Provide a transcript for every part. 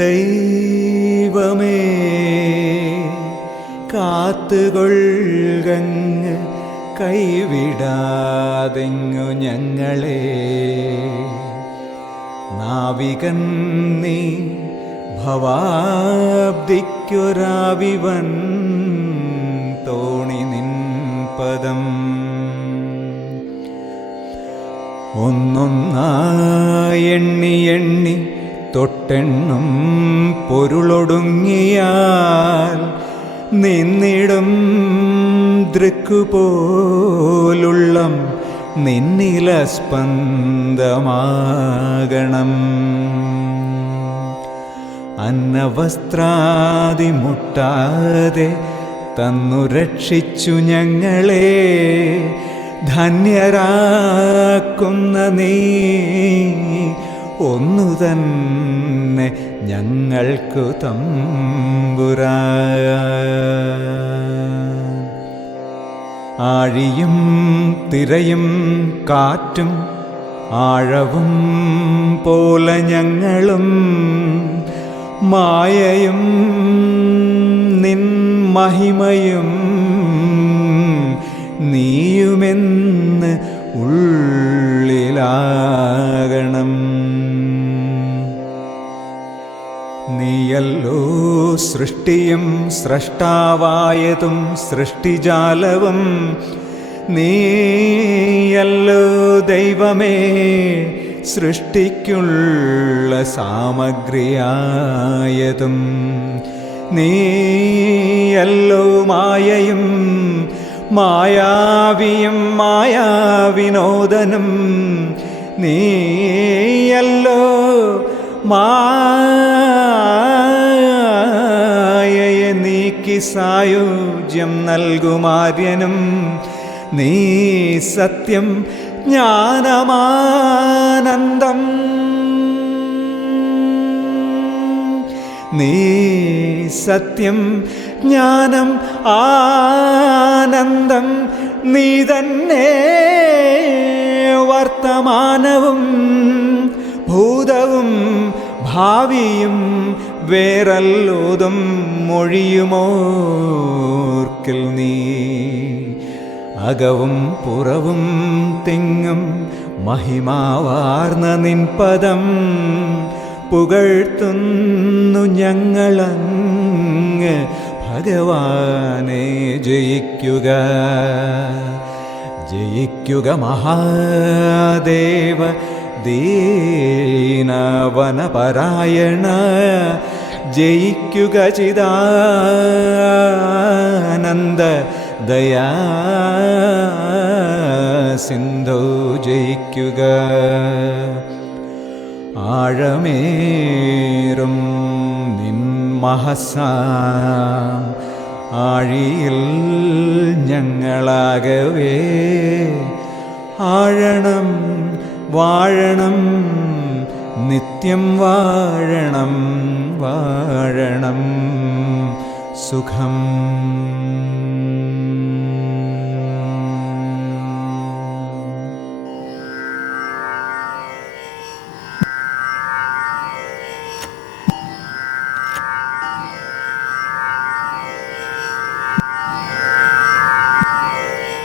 ദൈവമേ കാത്തുകൊള്ളുകങ്ങ് കൈവിടാതെങ്ങു ഞങ്ങളെ. നാവികൻ നീ ഭവാബ്ദിക്കൊരാവിവൻ തോണി നിൻ പദം. ഒന്നൊന്നായി എണ്ണി എണ്ണി തൊട്ടെണ്ണും പൊരുളൊടുങ്ങിയാൽ നിന്നിടും ദൃക്കുപോലുള്ളം നിന്നില സ്പന്ദമാകണം. അന്നവസ്ത്രാദി മുട്ടാതെ തന്നു രക്ഷിച്ചു ഞങ്ങളെ. ധന്യരാക്കുന്ന നീ ഒന്നു തന്നെ ഞങ്ങൾക്കു തമ്പുരാൻ. ആഴിയും തിരയും കാറ്റും ആഴവും പോലെ ഞങ്ങളും മായയും നിൻ മഹിമയും നീയുമെന്ന് ഉള്ളിലാകണം. നീയല്ലോ സൃഷ്ടിയും സ്രഷ്ടാവായതും സൃഷ്ടിജാലവും. നീയല്ലോ ദൈവമേ സൃഷ്ടിക്കുള്ള സാമഗ്രിയായതും. നീയല്ലോ മായയും മായാവിയും മായാവിനോദനും. നീയല്ലോ മായയെ നീക്കി സായുജ്യം നൽകുമാര്യനും. നീ സത്യം ജ്ഞാനമാനന്ദം. നീ സത്യം ജ്ഞാനം ആനന്ദം. നീ തന്നെ വർത്തമാനവും ഭൂതവും ഭാവിയും വേറല്ലോതും മൊഴിയുമോർക്കിൽ നീ. അകവും പുറവും തിങ്ങും മഹിമാവാർന്ന നിൻ പദം പുകഴ്ത്തുന്നു ഞങ്ങളങ്ങ്. ഭഗവാനെ ജയിക്കുക ജയിക്കുക മഹാദേവ ദീനവനപരായണ. ജയിക്കുക ചിദാനന്ദ ദയാ സിന്ധു. ജയിക്കുക ആഴമേറും നിൻ മഹസാം ആഴിയിൽ ഞങ്ങളാകവേ. ആഴണം വാഴണം നിത്യം വാഴണം വാഴണം സുഖം.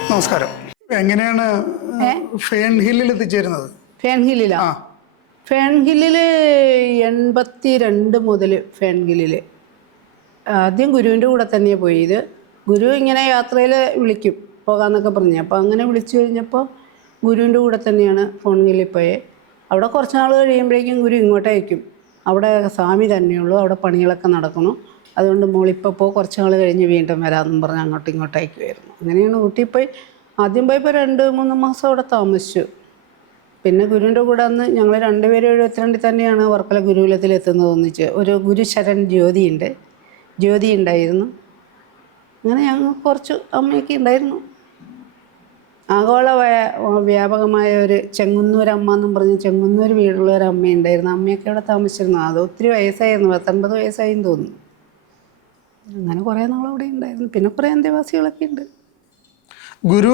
നമസ്കാരം. എങ്ങനെയാണ് ഫേൺ ഹില്ലിൽ എത്തിച്ചേരുന്നത്? ഫേൺ ഹില്ലിലാ? ഫേൺ ഹില്ലിൽ 82 മുതൽ ഫേൺ ഹില്ലിൽ ആദ്യം ഗുരുവിൻ്റെ കൂടെ തന്നെയാണ് പോയത്. ഗുരു ഇങ്ങനെ യാത്രയിൽ വിളിക്കും പോകാമെന്നൊക്കെ പറഞ്ഞു. അപ്പോൾ അങ്ങനെ വിളിച്ചു കഴിഞ്ഞപ്പോൾ ഗുരുവിൻ്റെ കൂടെ തന്നെയാണ് ഫേൺ ഹില്ലിൽ പോയത്. അവിടെ കുറച്ച് നാൾ കഴിയുമ്പോഴേക്കും ഗുരു ഇങ്ങോട്ട് അയക്കും. അവിടെ സ്വാമി തന്നെയുള്ളൂ, അവിടെ പണികളൊക്കെ നടക്കണം. അതുകൊണ്ട് മോളിപ്പോൾ കുറച്ച് നാൾ കഴിഞ്ഞ് വീണ്ടും വരാമെന്നും പറഞ്ഞ് അങ്ങോട്ടും ഇങ്ങോട്ടും അയക്കുമായിരുന്നു. അങ്ങനെയാണ് ഊട്ടി പോയി. ആദ്യം പോയപ്പോൾ 2-3 മാസം അവിടെ താമസിച്ചു. പിന്നെ ഗുരുവിൻ്റെ കൂടെ അന്ന് ഞങ്ങൾ 2 തന്നെയാണ് വർക്കല ഗുരുകുലത്തിൽ എത്തുന്നത് ഒന്നിച്ച്. ഒരു ഗുരുശരൺ ജ്യോതി ഉണ്ടായിരുന്നു. അങ്ങനെ ഞങ്ങൾ കുറച്ച് അമ്മയൊക്കെ ഉണ്ടായിരുന്നു. ആഗോള വ്യാപകമായ ഒരു ചെങ്ങന്നൂരമ്മ എന്നും പറഞ്ഞ് ചെങ്ങന്നൂർ വീടുള്ള ഒരു അമ്മയുണ്ടായിരുന്നു. അമ്മയൊക്കെ അവിടെ താമസിച്ചിരുന്നു. അത് ഒത്തിരി വയസ്സായിരുന്നു, 19 വയസ്സായെന്ന് തോന്നുന്നു. അങ്ങനെ കുറേ നാളവിടെ ഉണ്ടായിരുന്നു. പിന്നെ കുറേ അന്തേവാസികളൊക്കെ ഉണ്ട്. ഗുരു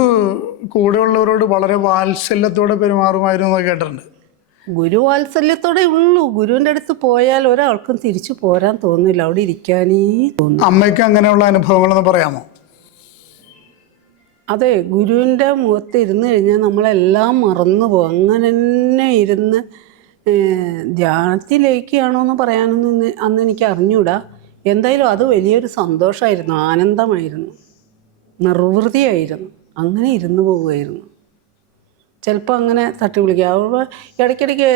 കൂടെയുള്ളവരോട് വളരെ വാത്സല്യത്തോടെ പെരുമാറുമായിരുന്നു എന്ന് കേട്ടിട്ടുണ്ട്. ഗുരുവാത്സല്യത്തോടെ ഉള്ളൂ. ഗുരുവിൻ്റെ അടുത്ത് പോയാൽ ഒരാൾക്കും തിരിച്ചു പോരാൻ തോന്നില്ല, അവിടെ ഇരിക്കാനേ തോന്നും. അമ്മയ്ക്ക് അങ്ങനെയുള്ള അനുഭവങ്ങളൊന്ന് പറയാമോ? അതെ, ഗുരുവിൻ്റെ മുഖത്ത് ഇരുന്ന് കഴിഞ്ഞാൽ നമ്മളെല്ലാം മറന്നു പോകും. അങ്ങനെ തന്നെ ഇരുന്ന് ധ്യാനത്തിലേക്കാണോ എന്ന് പറയാനൊന്നും അന്ന് എനിക്ക് അറിഞ്ഞൂടാ. എന്തായാലും അത് വലിയൊരു സന്തോഷമായിരുന്നു, ആനന്ദമായിരുന്നു, നിർവൃതിയായിരുന്നു. അങ്ങനെ ഇരുന്ന് പോവുമായിരുന്നു. ചിലപ്പോൾ അങ്ങനെ തട്ടി വിളിക്കുക. അപ്പോൾ ഇടയ്ക്കിടയ്ക്ക്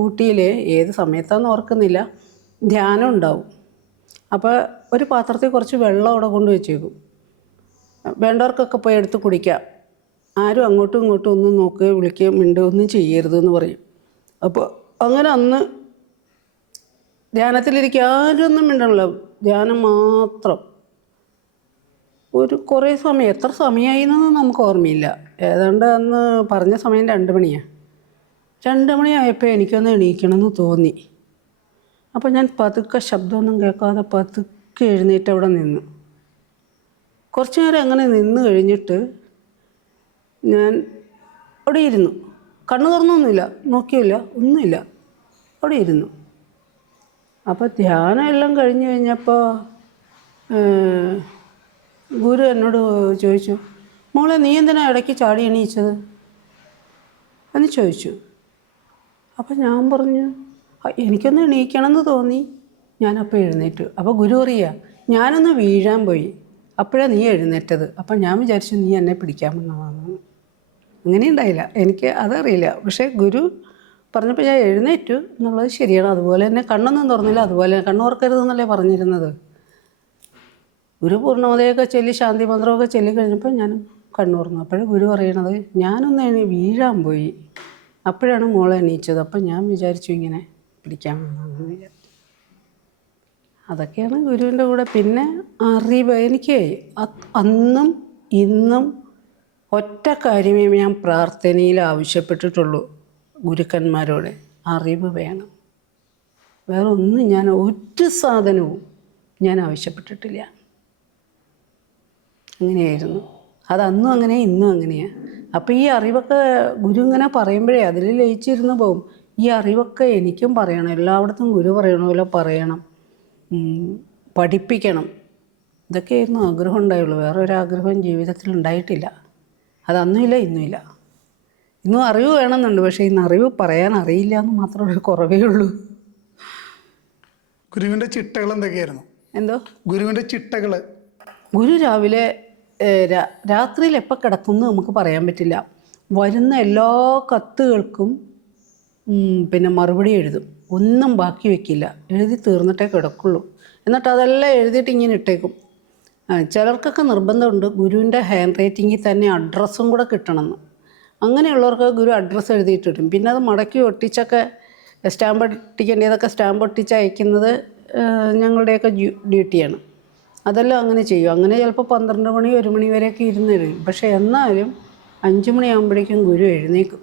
ഊട്ടിയിൽ ഏത് സമയത്താണെന്ന് ഓർക്കുന്നില്ല, ധ്യാനം ഉണ്ടാവും. അപ്പോൾ ഒരു പാത്രത്തിൽ കുറച്ച് വെള്ളം അവിടെ കൊണ്ട് വെച്ചേക്കും. വേണ്ടവർക്കൊക്കെ പോയി എടുത്ത് കുടിക്കാം, ആരും അങ്ങോട്ടും ഇങ്ങോട്ടും ഒന്നും നോക്കുകയോ വിളിക്കുകയോ മിണ്ടുകയോ ഒന്നും ചെയ്യരുതെന്ന് പറയും. അപ്പോൾ അങ്ങനെ അന്ന് ധ്യാനത്തിലിരിക്കുക, ആരും ഒന്നും മിണ്ടണല്ലോ, ധ്യാനം മാത്രം. കുറേ സമയം, എത്ര സമയമായി എന്നൊന്നും നമുക്ക് ഓർമ്മയില്ല. ഏതാണ്ട് അന്ന് പറഞ്ഞ സമയം 2 മണിയാണ്. 2 മണിയായപ്പോൾ എനിക്കൊന്ന് എണീക്കണമെന്ന് തോന്നി. അപ്പോൾ ഞാൻ പതുക്കെ, ശബ്ദമൊന്നും കേൾക്കാതെ പതുക്കെ എഴുന്നേറ്റ് അവിടെ നിന്നു. കുറച്ച് നേരം അങ്ങനെ നിന്ന് കഴിഞ്ഞിട്ട് ഞാൻ അവിടെ ഇരുന്നു. കണ്ണ് തുറന്നൊന്നുമില്ല, നോക്കിയില്ല, ഒന്നുമില്ല, അവിടെ ഇരുന്നു. അപ്പോൾ ധ്യാനം എല്ലാം കഴിഞ്ഞ് കഴിഞ്ഞപ്പോൾ ഗുരു എന്നോട് ചോദിച്ചു, മോളെ നീ എന്തിനാ ഇടയ്ക്ക് ചാടി എണീച്ചത് എന്ന് ചോദിച്ചു. അപ്പം ഞാൻ പറഞ്ഞു, എനിക്കൊന്ന് എണീക്കണമെന്ന് തോന്നി, ഞാനപ്പോൾ എഴുന്നേറ്റു. അപ്പോൾ ഗുരു പറയുക, ഞാനൊന്ന് വീഴാൻ പോയി, അപ്പോഴാണ് നീ എഴുന്നേറ്റത്. അപ്പം ഞാൻ വിചാരിച്ചു നീ എന്നെ പിടിക്കാൻ വന്നതാണെന്ന്. അങ്ങനെ ഉണ്ടായില്ല, എനിക്ക് അതറിയില്ല. പക്ഷേ ഗുരു പറഞ്ഞപ്പോൾ ഞാൻ എഴുന്നേറ്റു എന്നുള്ളത് ശരിയാണ്. അതുപോലെ തന്നെ കണ്ണൊന്നും തുറന്നില്ല, അതുപോലെ കണ്ണുറക്കരുതെന്നല്ലേ പറഞ്ഞിരുന്നത്. ഗുരു പൂർണ്ണമതയൊക്കെ ചൊല്ലി ശാന്തി മന്ത്രമൊക്കെ ചൊല്ലി കഴിഞ്ഞപ്പോൾ ഞാൻ കണ്ണുറന്നു. അപ്പോഴും ഗുരു പറയണത്, ഞാനൊന്ന് വീഴാൻ പോയി, അപ്പോഴാണ് മോളെ എണീച്ചത്. അപ്പം ഞാൻ വിചാരിച്ചു ഇങ്ങനെ പിടിക്കാൻ വന്നതെന്ന് വിചാരിച്ചു. അതൊക്കെയാണ് ഗുരുവിൻ്റെ കൂടെ. പിന്നെ അറിവ് എനിക്ക് അന്നും ഇന്നും ഒറ്റ കാര്യമേ ഞാൻ പ്രാർത്ഥനയിൽ ആവശ്യപ്പെട്ടിട്ടുള്ളൂ ഗുരുക്കന്മാരോട്, അറിവ് വേണം. വേറെ ഒന്നും ഞാൻ ഒരു സാധനവും ഞാൻ ആവശ്യപ്പെട്ടിട്ടില്ല. അങ്ങനെയായിരുന്നു. അതന്നും അങ്ങനെ, ഇന്നും അങ്ങനെയാണ്. അപ്പോൾ ഈ അറിവൊക്കെ ഗുരു ഇങ്ങനെ പറയുമ്പോഴേ അതിൽ ലയിച്ചിരുന്ന് പോകും. ഈ അറിവൊക്കെ എനിക്കും പറയണം, എല്ലായിടത്തും ഗുരു പറയണമല്ലോ പറയണം, പഠിപ്പിക്കണം. ഇതൊക്കെയായിരുന്നു ആഗ്രഹം ഉണ്ടായുള്ളൂ. വേറെ ഒരാഗ്രഹവും ജീവിതത്തിൽ ഉണ്ടായിട്ടില്ല. അതന്നുമില്ല, ഇന്നുമില്ല. ഇന്നും അറിവ് വേണമെന്നുണ്ട്, പക്ഷേ ഇന്ന് അറിവ് പറയാൻ അറിയില്ല എന്ന് മാത്രം ഒരു കുറവേ ഉള്ളൂ. ഗുരുവിൻ്റെ ചിട്ടകൾ എന്തൊക്കെയായിരുന്നു? എന്തോ ഗുരുവിൻ്റെ ചിട്ടകൾ? ഗുരു രാവിലെ രാത്രിയിൽ എപ്പോൾ കിടക്കുമെന്ന് നമുക്ക് പറയാൻ പറ്റില്ല. വരുന്ന എല്ലാ കത്തുകൾക്കും പിന്നെ മറുപടി എഴുതും, ഒന്നും ബാക്കി വെക്കില്ല. എഴുതി തീർന്നിട്ടേ കിടക്കുള്ളൂ. എന്നിട്ട് അതെല്ലാം എഴുതിയിട്ട് ഇങ്ങനെ ഇട്ടേക്കും. ചിലർക്കൊക്കെ നിർബന്ധമുണ്ട് ഗുരുവിൻ്റെ ഹാൻഡ് റൈറ്റിങ്ങിൽ തന്നെ അഡ്രസ്സും കൂടെ കിട്ടണമെന്ന്. അങ്ങനെയുള്ളവർക്ക് ഗുരു അഡ്രസ്സ് എഴുതിയിട്ടിടും. പിന്നെ അത് മടക്കി ഒട്ടിച്ചൊക്കെ സ്റ്റാമ്പ് ഒട്ടിക്കേണ്ടതൊക്കെ സ്റ്റാമ്പ് ഒട്ടിച്ച് അയക്കുന്നത് ഞങ്ങളുടെയൊക്കെ ഡ്യൂട്ടിയാണ്. അതെല്ലാം അങ്ങനെ ചെയ്യും. അങ്ങനെ ചിലപ്പോൾ 12 മണി 1 മണി വരെയൊക്കെ ഇരുന്ന് എഴുതും. പക്ഷേ എന്നാലും 5 മണിയാകുമ്പോഴേക്കും ഗുരു എഴുന്നേക്കും.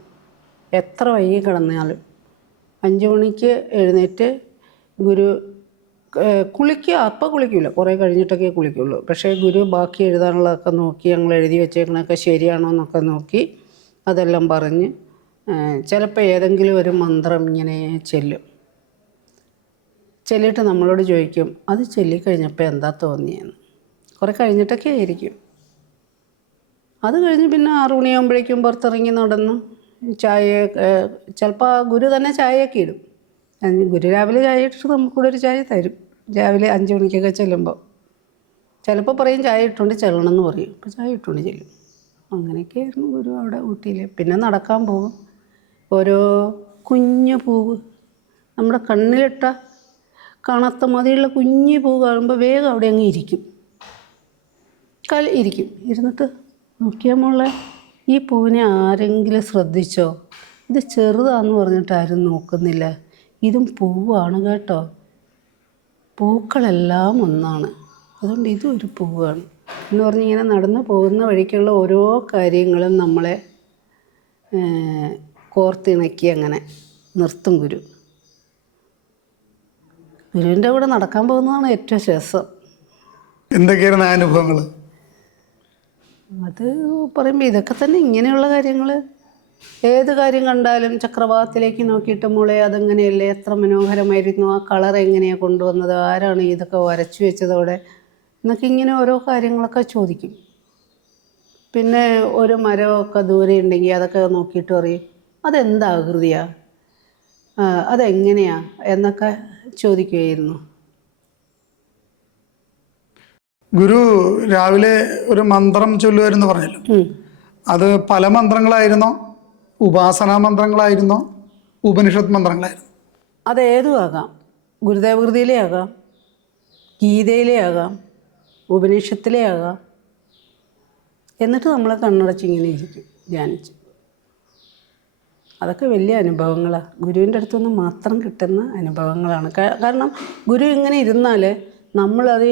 എത്ര വൈകി കിടന്നാലും 5 മണിക്ക് എഴുന്നേറ്റ് ഗുരു കുളിക്കുക. അപ്പം കുളിക്കില്ല, കുറേ കഴിഞ്ഞിട്ടൊക്കെ കുളിക്കുള്ളൂ. പക്ഷേ ഗുരു ബാക്കി എഴുതാനുള്ളതൊക്കെ നോക്കി, ഞങ്ങൾ എഴുതി വെച്ചേക്കണതൊക്കെ ശരിയാണോ എന്നൊക്കെ നോക്കി അതെല്ലാം പറഞ്ഞ് ചിലപ്പോൾ ഏതെങ്കിലും ഒരു മന്ത്രം ഇങ്ങനെ ചൊല്ലിയിട്ട് നമ്മളോട് ചോദിക്കും, അത് ചൊല്ലിക്കഴിഞ്ഞപ്പോൾ എന്താ തോന്നിയെന്ന്. കുറേ കഴിഞ്ഞിട്ടൊക്കെ ആയിരിക്കും. അത് കഴിഞ്ഞ് പിന്നെ 6 മണിയാകുമ്പോഴേക്കും പുറത്തിറങ്ങി നടന്നു ചായ, ചിലപ്പോൾ ഗുരു തന്നെ ചായയൊക്കെ ഇടും. ഗുരു രാവിലെ ചായ ഇട്ടിട്ട് നമുക്കൂടെ ഒരു ചായ തരും. രാവിലെ 5 മണിക്കൊക്കെ ചെല്ലുമ്പോൾ ചിലപ്പോൾ പറയും ചായ ഇട്ടുകൊണ്ട് ചെല്ലണം എന്ന് പറയും. അപ്പോൾ ചായ ഇട്ടുകൊണ്ട് ചെല്ലും. അങ്ങനെയൊക്കെയായിരുന്നു ഗുരു അവിടെ ഊട്ടിയിൽ. പിന്നെ നടക്കാൻ പോകും. ഓരോ കുഞ്ഞു പൂവ് നമ്മുടെ കണ്ണിലിട്ട കാണാത്ത മതിയുള്ള കുഞ്ഞു പൂ കാണുമ്പോൾ വേഗം അവിടെ അങ്ങ് ഇരിക്കും. ഇരുന്നിട്ട് നോക്കിയാൽ മോളെ, ഈ പൂവിനെ ആരെങ്കിലും ശ്രദ്ധിച്ചോ? ഇത് ചെറുതാന്ന് പറഞ്ഞിട്ട് ആരും നോക്കുന്നില്ല. ഇതും പൂവാണ് കേട്ടോ. പൂക്കളെല്ലാം ഒന്നാണ്, അതുകൊണ്ട് ഇതും ഒരു പൂവാണ് എന്ന് പറഞ്ഞ് ഇങ്ങനെ നടന്നു പോകുന്ന വഴിക്കുള്ള ഓരോ കാര്യങ്ങളും നമ്മളെ കോർത്തിണക്കി അങ്ങനെ നിർത്തും ഗുരു. ഗുരുവിൻ്റെ കൂടെ നടക്കാൻ പോകുന്നതാണ് ഏറ്റവും രസം. എന്തൊക്കെയായിരുന്നു ആ അനുഭവങ്ങൾ? അത് പറയുമ്പോൾ ഇതൊക്കെ തന്നെ, ഇങ്ങനെയുള്ള കാര്യങ്ങൾ ഏത് കാര്യം കണ്ടാലും ചക്രവാളത്തിലേക്ക് നോക്കിയിട്ട് മോളെ അതെങ്ങനെയല്ലേ, എത്ര മനോഹരമായിരുന്നു, ആ കളർ എങ്ങനെയാണ് കൊണ്ടുവന്നത്, ആരാണ് ഇതൊക്കെ വരച്ചു വെച്ചതോടെ എന്നൊക്കെ ഇങ്ങനെ ഓരോ കാര്യങ്ങളൊക്കെ ചോദിക്കും. പിന്നെ ഒരു മരമൊക്കെ ദൂരെ ഉണ്ടെങ്കിൽ അതൊക്കെ നോക്കിയിട്ട് പറയും അതെന്താ ആകൃതിയാ, അതെങ്ങനെയാ എന്നൊക്കെ ചോദിക്കുകയായിരുന്നു. ഗുരു രാവിലെ ഒരു മന്ത്രം ചൊല്ലുമായിരുന്നു പറഞ്ഞല്ലോ. അത് പല മന്ത്രങ്ങളായിരുന്നോ, ഉപാസനാ മന്ത്രങ്ങളായിരുന്നോ, ഉപനിഷത്ത് മന്ത്രങ്ങളായിരുന്നു? അതേതും ആകാം. ഗുരുദേവകൃതിയിലേ ആകാം, ഗീതയിലേ ആകാം, ഉപനിഷത്തിലേ ആകാം. എന്നിട്ട് നമ്മൾ കണ്ണടച്ചിങ്ങനെ ഇരിക്കും ധ്യാനിച്ച്. അതൊക്കെ വലിയ അനുഭവങ്ങളാണ്. ഗുരുവിൻ്റെ അടുത്തുനിന്ന് മാത്രം കിട്ടുന്ന അനുഭവങ്ങളാണ്. കാരണം ഗുരു ഇങ്ങനെ ഇരുന്നാൽ നമ്മളത്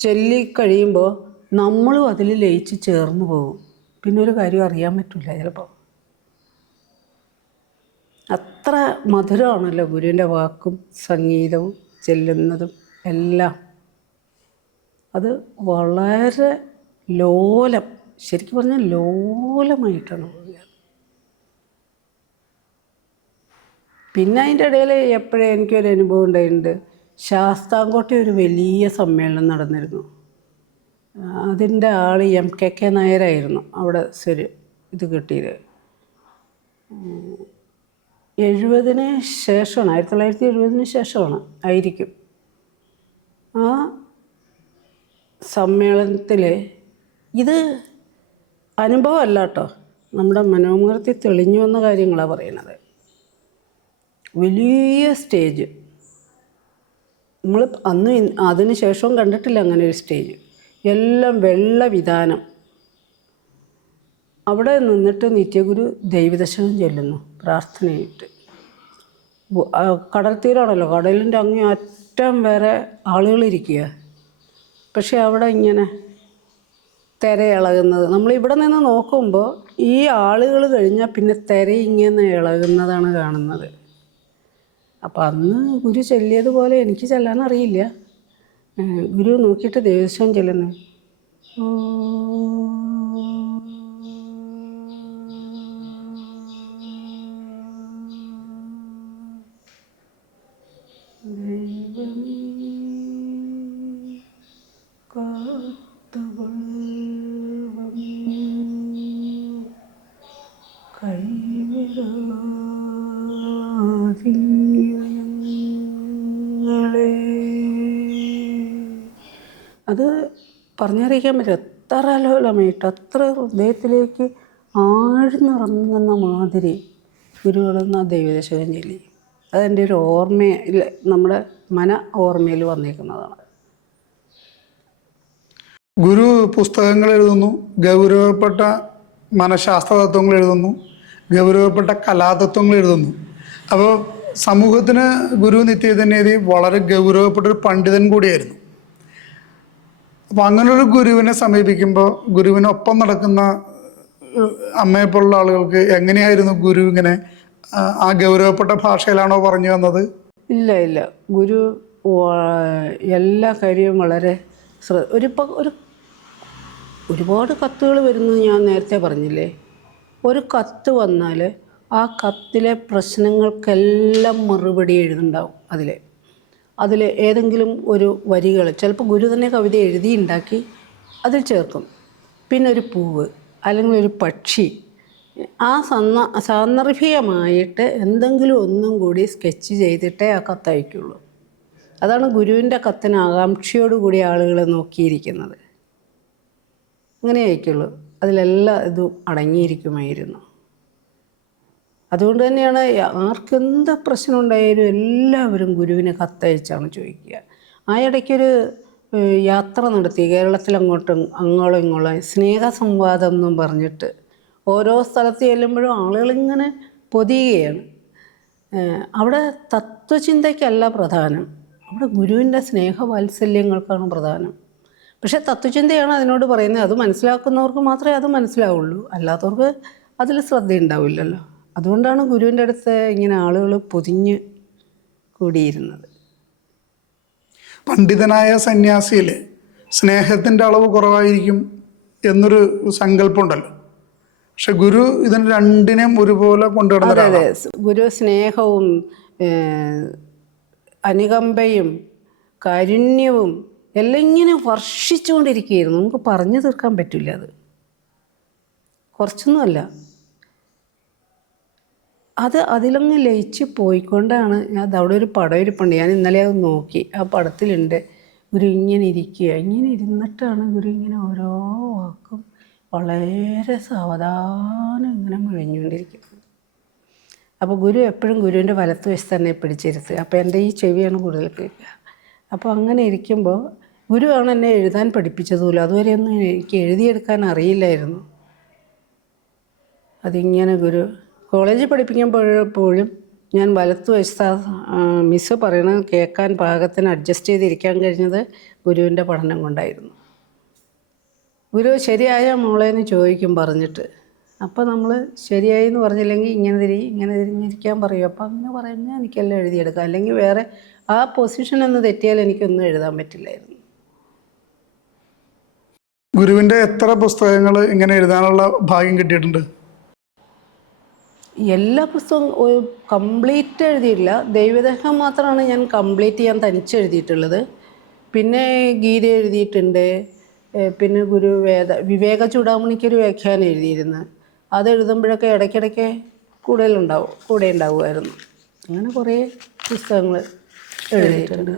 ചൊല്ലിക്കഴിയുമ്പോൾ നമ്മളും അതിൽ ലയിച്ച് ചേർന്ന് പോകും. പിന്നെ ഒരു കാര്യം അറിയാൻ പറ്റില്ല ചിലപ്പോൾ. അത്ര മധുരമാണല്ലോ ഗുരുവിൻ്റെ വാക്കും സംഗീതവും ചെല്ലുന്നതും എല്ലാം. അത് വളരെ ലോലം, ശരിക്കും പറഞ്ഞാൽ ലോലമായിട്ടാണ് പോകുക. പിന്നെ അതിൻ്റെ ഇടയിൽ എപ്പോഴും എനിക്കൊരു അനുഭവം ഉണ്ടായിട്ടുണ്ട്. ശാസ്താംകോട്ട ഒരു വലിയ സമ്മേളനം നടന്നിരുന്നു. അതിൻ്റെ ആൾ MKK നായരായിരുന്നു അവിടെ ഇത് കിട്ടിയത്. 70-ന് ശേഷമാണ്, 1970-ന് ശേഷമാണ് ആയിരിക്കും. ആ സമ്മേളനത്തിൽ ഇത് അനുഭവമല്ല കേട്ടോ, നമ്മുടെ മനോമുഖത്തിൽ തെളിഞ്ഞു വന്ന കാര്യങ്ങളാണ് പറയുന്നത്. വലിയ സ്റ്റേജ്, നമ്മൾ അന്ന് അതിന് ശേഷവും കണ്ടിട്ടില്ല അങ്ങനെ ഒരു സ്റ്റേജ്. എല്ലാം വെള്ള വിതാനം. അവിടെ നിന്നിട്ട് നിത്യഗുരു ദൈവദശകം ചൊല്ലുന്നു പ്രാർത്ഥനയായിട്ട്. കടൽ തീരമാണല്ലോ, കടലിൻ്റെ അങ്ങേ അറ്റം വരെ ആളുകളിരിക്കുക. പക്ഷെ അവിടെ ഇങ്ങനെ തിര നമ്മളിവിടെ നിന്ന് നോക്കുമ്പോൾ ഈ ആളുകൾ കഴിഞ്ഞാൽ പിന്നെ തിര ഇങ്ങനെ ഇളകുന്നതാണ് കാണുന്നത്. അപ്പം അന്ന് ഗുരു ചൊല്ലിയതുപോലെ എനിക്ക് ചെല്ലാനറിയില്ല. ഗുരു നോക്കിയിട്ട് ദേവസ്വം ചെല്ലുന്നു. അത് പറഞ്ഞറിയിക്കാൻ പറ്റും. എത്ര ലോലമായിട്ട്, അത്ര ഹൃദയത്തിലേക്ക് ആഴ്ന്നിറങ്ങുന്ന മാതിരി ഗുരുകളെന്ന ദൈവദശകം ചൊല്ലി. അതെൻ്റെ ഒരു ഓർമ്മയിൽ, നമ്മുടെ ഓർമ്മയിൽ വന്നേക്കുന്നതാണ്. ഗുരു പുസ്തകങ്ങൾ എഴുതുന്നു, ഗൗരവപ്പെട്ട മനഃശാസ്ത്ര തത്വങ്ങൾ എഴുതുന്നു, ഗൗരവപ്പെട്ട കലാതത്വങ്ങൾ എഴുതുന്നു. അപ്പോൾ സമൂഹത്തിന് ഗുരു നിത്യചൈതന്യതി വളരെ ഗൗരവപ്പെട്ടൊരു പണ്ഡിതൻ കൂടിയായിരുന്നു. അപ്പോൾ അങ്ങനൊരു ഗുരുവിനെ സമീപിക്കുമ്പോൾ ഗുരുവിനൊപ്പം നടക്കുന്ന അമ്മയെപ്പോലുള്ള ആളുകൾക്ക് എങ്ങനെയായിരുന്നു ഗുരു ഇങ്ങനെ ആ ഗൗരവപ്പെട്ട ഭാഷയിലാണോ പറഞ്ഞു തന്നത്? ഇല്ല, ഗുരു എല്ലാ കാര്യവും വളരെ ഒരുപാട് കത്തുകൾ വരുന്നത് ഞാൻ നേരത്തെ പറഞ്ഞില്ലേ. ഒരു കത്ത് വന്നാൽ ആ കത്തിലെ പ്രശ്നങ്ങൾക്കെല്ലാം മറുപടി എഴുതുന്നുണ്ടാവും. അതിൽ ഏതെങ്കിലും ഒരു വരികൾ ചിലപ്പോൾ ഗുരു തന്നെ കവിത എഴുതിയുണ്ടാക്കി അതിൽ ചേർക്കും. പിന്നെ ഒരു പൂവ് അല്ലെങ്കിൽ ഒരു പക്ഷി, ആ സാന്ദർഭികമായിട്ട് എന്തെങ്കിലും ഒന്നും കൂടി സ്കെച്ച് ചെയ്തിട്ടേ ആ കത്തയക്കുള്ളൂ. അതാണ് ഗുരുവിൻ്റെ കത്തിന് ആകാംക്ഷയോടുകൂടി ആളുകൾ നോക്കിയിരിക്കുന്നത്. അങ്ങനെ അയക്കുള്ളൂ. അതിലെല്ലാം ഇതും അടങ്ങിയിരിക്കുമായിരുന്നു. അതുകൊണ്ട് തന്നെയാണ് ആർക്കെന്ത് പ്രശ്നം ഉണ്ടായാലും എല്ലാവരും ഗുരുവിനെ കത്തയച്ചാണ് ചോദിക്കുക. ആ ഇടയ്ക്കൊരു യാത്ര നടത്തി കേരളത്തിൽ അങ്ങോളം ഇങ്ങോളം സ്നേഹസംവാദം എന്നും പറഞ്ഞിട്ട് ഓരോ സ്ഥലത്ത് ചെല്ലുമ്പോഴും ആളുകളിങ്ങനെ പൊതിയുകയാണ്. അവിടെ തത്വചിന്തയ്ക്കല്ല പ്രധാനം, അവിടെ ഗുരുവിൻ്റെ സ്നേഹവാത്സല്യങ്ങൾക്കാണ് പ്രധാനം. പക്ഷേ തത്വചിന്തയാണ് അതിനോട് പറയുന്നത്. അത് മനസ്സിലാക്കുന്നവർക്ക് മാത്രമേ അത് മനസ്സിലാവുള്ളൂ, അല്ലാത്തവർക്ക് അതിൽ ശ്രദ്ധയുണ്ടാവില്ലല്ലോ. അതുകൊണ്ടാണ് ഗുരുവിൻ്റെ അടുത്ത് ഇങ്ങനെ ആളുകൾ പൊതിഞ്ഞ് കൂടിയിരുന്നത്. പണ്ഡിതനായ സന്യാസിയിൽ സ്നേഹത്തിൻ്റെ അളവ് കുറവായിരിക്കും എന്നൊരു സങ്കല്പമുണ്ടല്ലോ. പക്ഷെ ഗുരു ഇതിന് രണ്ടിനെയും ഒരുപോലെ കൊണ്ടുവരുന്ന അതെ ഒരാളാണ്. ഗുരു സ്നേഹവും അനുകമ്പയും കാരുണ്യവും എല്ലാം ഇങ്ങനെ വർഷിച്ചുകൊണ്ടിരിക്കുകയായിരുന്നു. നമുക്ക് പറഞ്ഞു തീർക്കാൻ പറ്റില്ല. അത് കുറച്ചൊന്നുമല്ല. അതിലങ്ങ് ലയിച്ച് പോയിക്കൊണ്ടാണ്. അവിടെ ഒരു പടം ഇരിപ്പുണ്ട്, ഞാൻ ഇന്നലെ അത് നോക്കി. ആ പടത്തിലുണ്ട് ഗുരു ഇങ്ങനെ ഇരിക്കുക. ഇങ്ങനെ ഇരുന്നിട്ടാണ് ഗുരു ഇങ്ങനെ ഓരോ വാക്കും വളരെ സാവധാനം ഇങ്ങനെ മുഴഞ്ഞുകൊണ്ടിരിക്കുന്നത്. അപ്പോൾ ഗുരു എപ്പോഴും ഗുരുവിൻ്റെ വലത്ത് വശത്ത് തന്നെ പിടിച്ചിരുത്തുക. അപ്പോൾ എൻ്റെ ഈ ചെവിയാണ് കൂടുതൽ കേൾക്കുക. അപ്പോൾ അങ്ങനെ ഇരിക്കുമ്പോൾ ഗുരുവാണ് എന്നെ എഴുതാൻ പഠിപ്പിച്ചതുമില്ല. അതുവരെയൊന്നും എനിക്ക് എഴുതിയെടുക്കാൻ അറിയില്ലായിരുന്നു. അതിങ്ങനെ ഗുരു കോളേജിൽ പഠിപ്പിക്കുമ്പോഴെപ്പോഴും ഞാൻ വലത്ത് വശത്ത് മിസ്സ് പറയണത് കേൾക്കാൻ പാകത്തിന് അഡ്ജസ്റ്റ് ചെയ്തിരിക്കാൻ കഴിഞ്ഞത് ഗുരുവിൻ്റെ പഠനം കൊണ്ടായിരുന്നു. ഗുരു ശരിയായ മോളേന്ന് ചോദിക്കും പറഞ്ഞിട്ട്. അപ്പോൾ നമ്മൾ ശരിയായി എന്ന് പറഞ്ഞില്ലെങ്കിൽ ഇങ്ങനെ തിരിഞ്ഞിരിക്കാൻ പറയും. അപ്പോൾ അങ്ങനെ പറഞ്ഞാൽ എനിക്കെല്ലാം എഴുതിയെടുക്കാം. അല്ലെങ്കിൽ വേറെ ആ പൊസിഷൻ ഒന്ന് തെറ്റിയാൽ എനിക്കൊന്നും എഴുതാൻ പറ്റില്ലായിരുന്നു. ഗുരുവിൻ്റെ എത്ര പുസ്തകങ്ങൾ ഇങ്ങനെ എഴുതാനുള്ള ഭാഗ്യം കിട്ടിയിട്ടുണ്ട്? എല്ലാ പുസ്തകവും കംപ്ലീറ്റ് എഴുതിയില്ല. ദൈവദേഹം മാത്രമാണ് ഞാൻ കംപ്ലീറ്റ് ചെയ്യാൻ തനിച്ചെഴുതിയിട്ടുള്ളത്. പിന്നെ ഗീത എഴുതിയിട്ടുണ്ട്. പിന്നെ വിവേക ചൂടാമണിക്കൊരു വ്യാഖ്യാനം എഴുതിയിരുന്നു. അതെഴുതുമ്പോഴൊക്കെ ഇടയ്ക്കിടയ്ക്ക് കൂടെ ഉണ്ടാവുമായിരുന്നു. അങ്ങനെ കുറേ പുസ്തകങ്ങൾ എഴുതിയിട്ടുണ്ട്.